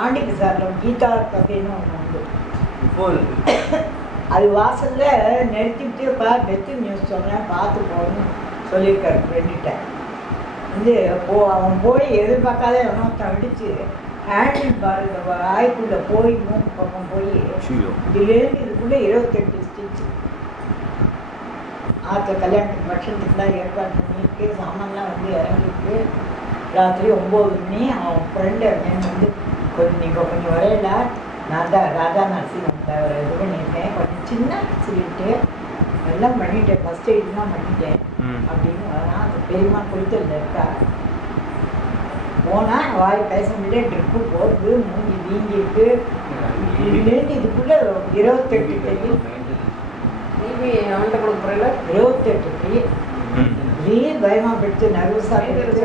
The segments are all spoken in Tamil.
பாண்டி பஜாரில் கீதா கஃபேன்னு ஒன்று உண்டு. அது வாசலில் நிறுத்திவிட்டு டெத்து நியூஸ் சொன்னேன் பார்த்து போகணும்னு சொல்லியிருக்காரு ஃப்ரெண்டுகிட்ட. வந்து அவன் போய் எதிர்பார்க்காத ஒருத்தன் அடித்து ஹேண்டில் பார் இந்த வாய்க்குள்ளே போய் மூக்கு பக்கம் போய் இதுலேருந்து இதுக்குள்ளே 28 ஸ்டிச்சு. ஆற்ற கல்யாணத்துக்கு பட்சத்துக்கு தான் ஏற்பாடு பண்ணியிருக்கு. சாமான்லாம் வந்து இறங்கிருக்கு. ராத்திரி 9 மணி அவன் ஃப்ரெண்டு அப்படின்னு வந்து நீங்கள் கொஞ்சம் வரையில நான் தான் ராஜா நரசிங் இது பண்ணியிருக்கேன், கொஞ்சம் சின்ன ஆக்சிடென்ட்டு எல்லாம் பண்ணிட்டேன், ஃபஸ்ட் எய்ட்லாம் பண்ணிட்டேன் அப்படின்னு வரான். அந்த பெரியம்மா குளித்தலில் இருக்கா. போனால் வாய் பேச முடியல, ட்ரிப்பு போகுது, மூஞ்சி வீங்கிருக்கு. இதுலேருந்து இதுக்குள்ளே 28 தையல். அவன்கிட்ட கொடுக்க போகிறேன் 28 தையல். இதே பயமாக போயிடுச்சு, நர்வஸாக போயிடுச்சு.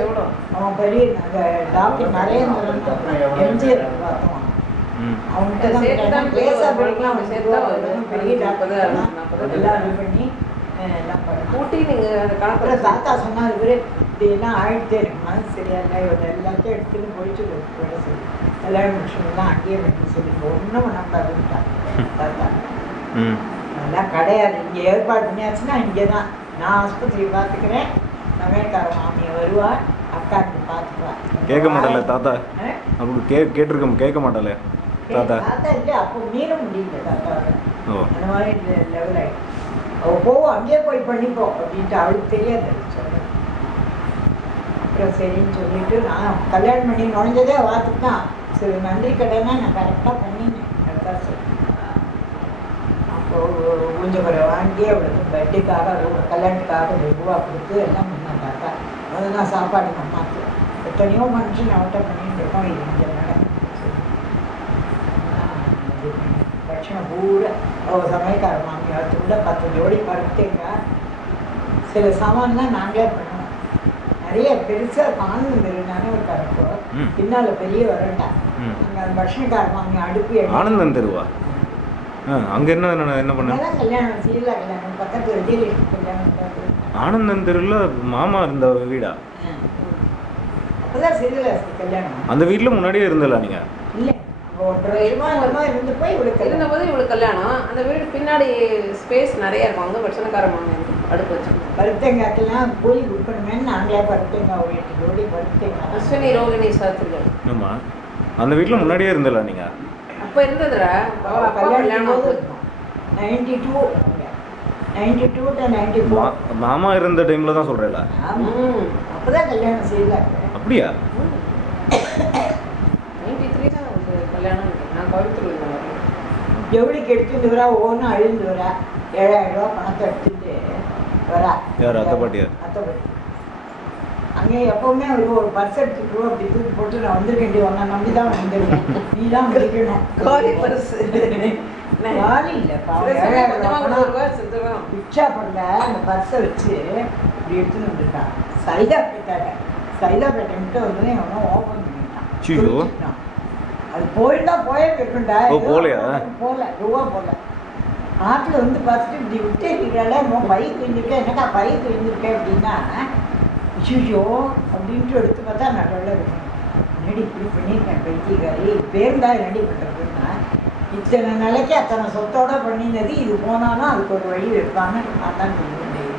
அவன் பெரிய டாக்டர் நரேந்திரன் எம்ஜிஆர் பார்த்தோம். அவன்கிட்ட தான் பேசா போயிடலாம். பெரிய டாக்டர் எல்லாம் இது பண்ணி எல்லாம் ஊட்டி நீங்கள் கணக்கில் தாத்தா சொன்னால் இவரு இப்படியெல்லாம் ஆகிட்டே இருக்கு, மனசு சரியா இல்லை, இவர் எல்லாத்தையும் எடுத்துன்னு போயிட்டு விட சொல்லி கல்யாணம் முடிச்சுலாம் அங்கேயே பண்ணி சொல்லி ஒன்றும் நம்பாதுட்டான் தாத்தா. அதெல்லாம் கிடையாது, இங்கே ஏற்பாடு பண்ணியாச்சுன்னா இங்கே தான் நான் ஆஸ்பத்திரி பார்த்துக்கிறேன், சமையல்கார மாமியை வருவா, அக்காவுக்கு பார்த்துக்குவா. கேட்க மாட்டல தாத்தா, அப்படி கேட்டிருக்கோம், கேட்க மாட்டல தாத்தா. தாத்தா இல்லை, அப்போ மீற முடியல தாத்தாவை. அந்த மாதிரி லெவல் ஆகிடுச்சு. அவள் போவோம் அங்கேயே போய் பண்ணிப்போம் அப்படின்ட்டு அவளுக்கு தெரியாது சொல்ல. அப்புறம் சரின்னு சொல்லிட்டு நான் கல்யாணம் பண்ணி நுழைஞ்சதே பார்த்துட்டு தான் சரி நன்றி கடனா நான் கரெக்டாக பண்ணினேன். கரெக்டாக சொல்லி அப்போ கொஞ்சம் ஒரு வாங்கி அவளுக்கு பெட்டுக்காக கல்யாணத்துக்காக ரூபா கொடுத்து எல்லாம் பண்ணேன் தாத்தா. அதுதான் சாப்பாடு நான் பார்த்து எத்தனையோ மனுஷன் அவட்ட பண்ணிட்டு இருக்கோம். இது இங்கே நடக்கும் லட்சணை பூரா அவள் சமயக்கார மாமியார் கூட 10 ஜோடி பருத்தேங்க. சில சாமான்லாம் நாங்களே பண்ணுவோம். நிறைய பெருசாக ஆனந்தம் ஒரு கருப்போ பின்னால் பெரிய வரட்டா. அங்கே அந்த பட்சணக்கார மாமி அடுப்பு ஆனந்தம் தெருவா அங்கே என்ன பண்ண கல்யாணம் சீலா கல்யாணம் பக்கத்து விஜயலட்சுமி கல்யாணம். ஆனந்தம் தெருவில் மாமா இருந்த வீடா? அப்போதான் சீலாசி கல்யாணம். அந்த வீட்டில் முன்னாடியே இருந்தல நீங்கள்? இல்லை, இருந்து போய் இருந்தபோது இவளுக்கு கல்யாணம். அந்த வீடு பின்னாடி ஸ்பேஸ் நிறைய இருக்கும். அங்கே பிரச்சனைக்கார மாமி அடுப்பு வச்சு பருத்தங்காக்கெல்லாம் போய் புக் பண்ணுவேன்னு நாங்களே பருத்தங்காய் 8 ஜோடி பருத்தங்காய். அஸ்வினி ரோகிணி சாத்திரிகள். ஆமாம், அந்த வீட்டில் முன்னாடியே இருந்தல நீங்கள்? அப்போ இருந்ததுடா கல்யாணம் 92 to 94. மாமா இருந்த டைமில் தான் சொல்கிறேன்ல. அப்போதான் கல்யாணம் செய்யல. அப்படியா? 93 தான் கல்யாணம். நான் கோயம்புத்தூர் ஜவுளிக்கு எடுத்துட்டு வரா, ஒவ்வொன்றும் அழிந்து வரா. 7000 ரூபா பணத்தை எடுத்துட்டு வரா. யார்? அத்தை பாட்டியார்? அத்தை பாட்டி. அங்கே எப்பவுமே ஒரு பர்ஸ் எடுத்துட்டு அப்படி தூக்கி போட்டு நான் வந்திருக்கேன், உன்னை நம்பி தான் வந்துருக்கேன், நீ தான் முடிக்கணும். காலி பர்ஸ் காலி இல்லை, பிக்ஷா பண்ணல. அந்த பர்ஸை வச்சு இப்படி எடுத்துன்னு வந்துட்டான். சைதாப்பேட்டை வந்து அவனும் ஓப்பன் பண்ணிட்டான். அது போயிருந்தா போயிருக்குண்டா. போகலையா? போகல, ரூபா போகல. ஆற்றுல வந்து பார்த்துட்டு இப்படி விட்டு இருக்கிறால பைக் விழுந்திருக்கேன், என்னக்கா பைக் விழுந்திருக்கேன் அப்படின்னா ஐயோ அப்படின்ட்டு எடுத்து பார்த்தா நடுவில் இருக்கும். என்னடி இப்படி பண்ணியிருக்கேன் பைத்தியக்காரி, பேருந்தா என்னடி பண்ணுறதுன்னா இத்தனை நாளைக்கு அத்தனை சொத்தோட பண்ணினது, இது போனாலும் அதுக்கு ஒரு வழி வைப்பான்னு நான் தான் சொல்லுவேன்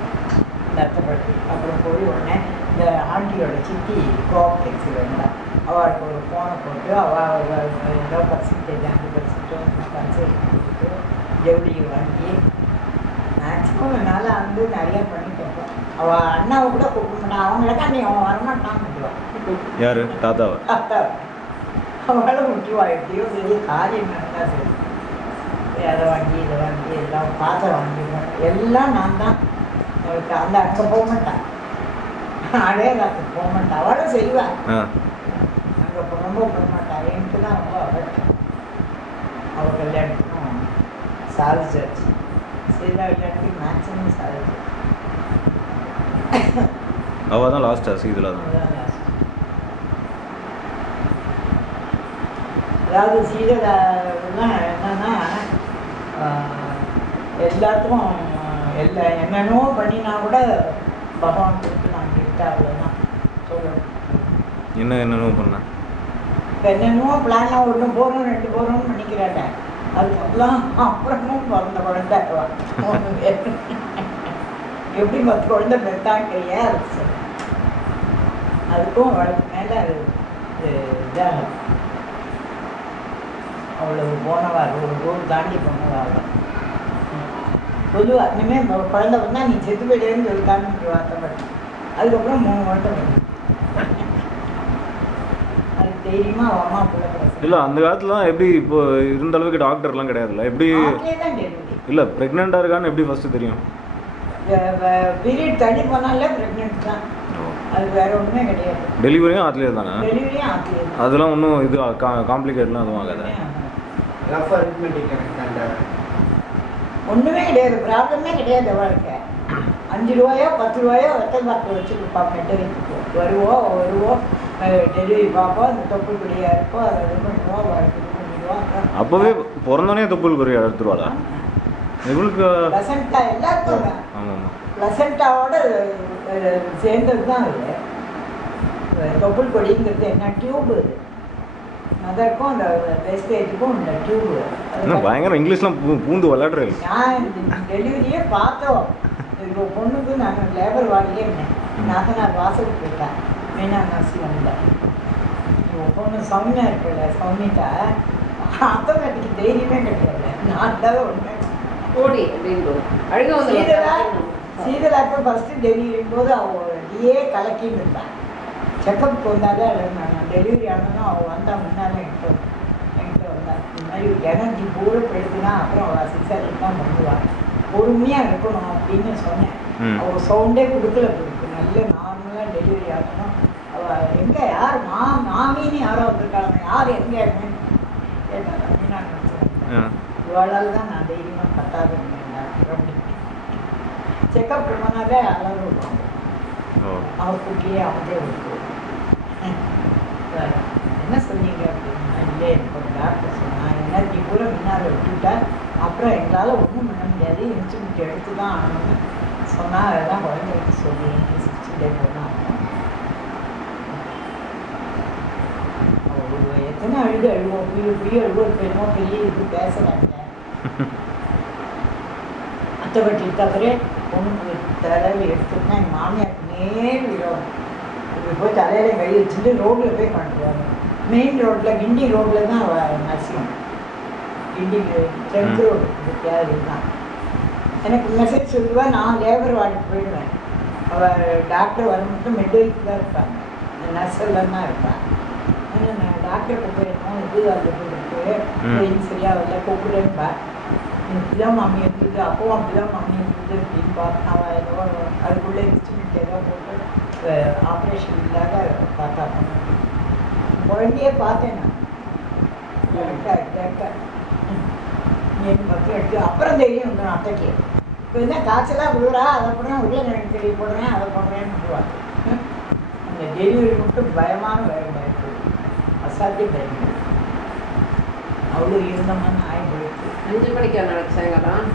இந்த அத்தைப்பட்டு. அப்புறம் போய் உடனே இந்த ஆண்டியோட சித்தி கோஆப்டெக்ஸ் வேண்டாம், அவளுக்கு ஒரு ஃபோனை போட்டு அவள் ஏதோ பர்சன்டேஜ் 5% கன்சல்ட் கொடுத்து ஜவுளி வாங்கி மேக்ஸிமம் என்னால் வந்து நிறையா பண்ணிட்டேன். அவள் அண்ணாவை கூட கூப்பிட மாட்டான், அவங்களக்கா நீ அவன் வரமாட்டான்னு விட்டுருவான். யார்? தாத்தாவை? அவளை விட்டுருவா. எப்படியோ சரி காரியம் நடந்தா சரி அதை வாங்கி இதை வாங்கி எல்லாம் பாத்திரம் வாங்கிடுவேன், எல்லாம் நான் தான். அவளுக்கு அந்த அங்கே போக மாட்டான், அடையாளத்துக்கு போக மாட்டான். அவளும் செய்வாள், அங்கே ரொம்ப போக மாட்டாள். எனக்கு தான் ரொம்ப அவட்டம். அவள் கல்யாணத்துக்கும் சாதிச்சாச்சு, சீதா கல்யாணத்துக்கு மேக்ஸிமம் சாதிச்சு. அவள் தான் லாஸ்டா சீதா தான். அதாவது சீதெல்லாம் என்னன்னா எல்லாத்துக்கும் என்னென்னோ பண்ணினா கூட பகவான் கொடுத்து நான் கிட்ட அவ்வளோதான் சொல்லணும். என்னென்னோ பண்ண என்னென்னமோ பிளான்லாம் ஒன்று போகிறோம் 2 போகிறோம்னு பண்ணிக்கிறாங்க. அதுக்கெல்லாம் அப்புறமும் பிறந்த குழந்தை எப்படி 10 குழந்தை பெற்றாங்க தெரியாது. அதுக்கும் அவளுக்கு மேலே இதாக அவ்வளவு போனவா, ஒரு ரோடு தாண்டி போனவா அவள். பொதுவாக இனிமேல் குழந்தை வந்தால் நீ செத்து போயிடுன்னு சொல்லிட்டான்னு வார்த்தைப்பட்ட. அதுக்கப்புறம் 3 வருஷம் வருது. அதுக்கு தைரியமாக அவள் அம்மா பிள்ளை இல்லை அந்த காலத்துலாம் எப்படி இப்போ இருந்த அளவுக்கு டாக்டர்லாம் கிடையாதுல்ல, எப்படி தான் டெலிவரி. இல்லை ப்ரெக்னெண்ட்டாக இருக்கான்னு எப்படி ஃபஸ்ட்டு தெரியும்? பீரியட் தள்ளி போனாலே ப்ரெக்னென்ட் தான். அது வேற ஒன்றுமே கிடையாது. டெலிவரியும் ஆத்துலேயே தானே? டெலிவரியும் ஆகலையே. அதெல்லாம் ஒன்றும் இது காம்ப்ளிகேட்லாம் எதுவும் ஆகாது. ஒன்றுமே கிடையாது, ப்ராப்ளமே கிடையாது. அவளுக்கு 5 ரூபாயோ 10 ரூபாயோ வெத்தல் பாக்கு வச்சு கொடுப்பாங்க. மெட்டரிக்கு வருவோம் டெலிவரி பார்ப்போம். அந்த தொப்புள் கொடியாக இருக்கோ அதை இது பண்ணுவோம், இது பண்ணிடுவோம். அப்போவே பிறந்தோடனே தொப்புள் கொடி எடுத்துருவாளா? இவளுக்கு ப்ளசண்டா எல்லாருக்கும் தான். ஆமாம் ஆமாம், ப்ளசண்டாவோட சேர்ந்தது தான் அது. தொப்புள் கொடிங்கிறது என்ன டியூபு, அதற்கும் அந்த வேஸ்டேஜுக்கும் இந்த டியூபு. என்ன பயங்கரம் இங்கிலீஷ்லாம் பூந்து விளையாடுறேன். நான் டெலிவரியே பார்த்தோம். இப்போ பொண்ணுக்கு நான் லேபர் வார்டிலே இருந்தேன். நாத்தனார் வாசலுக்கு போயிட்டேன் மீனா நர்சிங்கில். இப்போ பொண்ணு சௌமியா இருக்குல்ல, சௌமிதா ஆட்டோமேட்டிக் தைரியமே கிடையாது. நான் தான் ஒன்று ஓடி அப்படின்னு அழுக வந்து சீதலாக்கு ஃபஸ்ட்டு டெலிவரியும் போது அவள் கலக்கின்னு இருந்தான். செக்கப்புக்கு வந்தாலே நான் டெலிவரி ஆனதும் அவள் வந்தால் முன்னாலே என்கிட்ட வந்தாள். இந்த மாதிரி எனர்ஜி பூரா எடுத்துனா அப்புறம் அவள் சிக்ஸருக்கு தான் பண்ணுவாள். பொறுமையாக இருக்கணும் அப்படின்னு சொன்னேன். அவள் சவுண்டே கொடுக்கல. நல்ல நார்மலாக டெலிவரி ஆகணும். அவள் எங்கே யார் மாமின்னு யாரோ வந்திருக்காங்க, யார் எங்கே கேட்டாங்க. மீனா நினச்சேன் இவளால் தான் நான் தைரியமாக கட்டாத இருந்தேன். செக்கப் பண்ணாலே அளவு இருக்கும். அவர் குட்டியே அவங்களே இருக்கு. என்ன சொன்னீங்க அப்படின்னா, இல்லை எனக்கு ஒரு டாக்டர் சொன்னால் எனர்ஜி கூட முன்னால் விட்டுவிட்டேன். அப்புறம் எங்களால் ஒன்றும் பண்ண முடியாது, இன்ஸ்ட்ருமெண்ட் எடுத்து தான் ஆகணும்னு சொன்னால் அதெல்லாம் குழந்தைக்கு சொல்லி சிரிச்சுட்டே போனால் எத்தனை அழுவோம். புரிய அழுவோம். என்னமோ பெரிய இது பேசுகிறாங்க. மற்றவற்றி தவிர பொண்ணுக்கு தலைவி எடுத்துன்னா எங்கள் மாமியாருக்கு நேர் விரோதம். இப்படி போய் தலையில் கை வச்சுட்டு ரோட்டில் போய் பண்ணுறாங்க. மெயின் ரோட்டில் கிண்டி ரோட்டில் தான் நர்சிங். கிண்டி தெற்கு ரோடு யாரு தான். எனக்கு மெசேஜ் சொல்லுவேன். நான் லேபர் வார்டுக்கு போயிடுவேன். அவள் டாக்டர் வர மட்டும் மெட்ரிக்கு தான் இருப்பாங்க, நர்ஸெல்லாம் தான் இருப்பாங்க. நான் டாக்டருக்கு போயிருக்கோம். இது அது இருக்கு சரியா வரல கூப்பிடுறேன்பா. இப்படிதான் மாமி இருந்தது, அப்போவும் அப்படிதான் மாமி இருந்தது அப்படின்னு பார்த்தா அவள் ஏதோ அதுக்குள்ளே இன்ஸ்ட்ருமெண்ட் ஏதோ போட்டு ஆப்ரேஷன் இல்லாத பார்த்தா பண்ண குழந்தையே பார்த்தேன் நான். கரெக்டாக என் பக்கம் எடுத்து அப்புறம் தெரியும் வந்துடும் அத்தைக்கு. இப்போ என்ன காய்ச்சலாக விழுறா, அதை போடுறேன், உருளைக்கிழங்கு தெரிய போடுறேன், அதை போடுறேன்னு விடுவாங்க. அந்த டெலிவரி மட்டும் பயமான பயப்படுது, அசாத்திய பயம். அவ்வளோ இருந்தமான ஆய் போயிடுச்சு. 5 மணிக்கு நடக்கு சாயங்காலம்.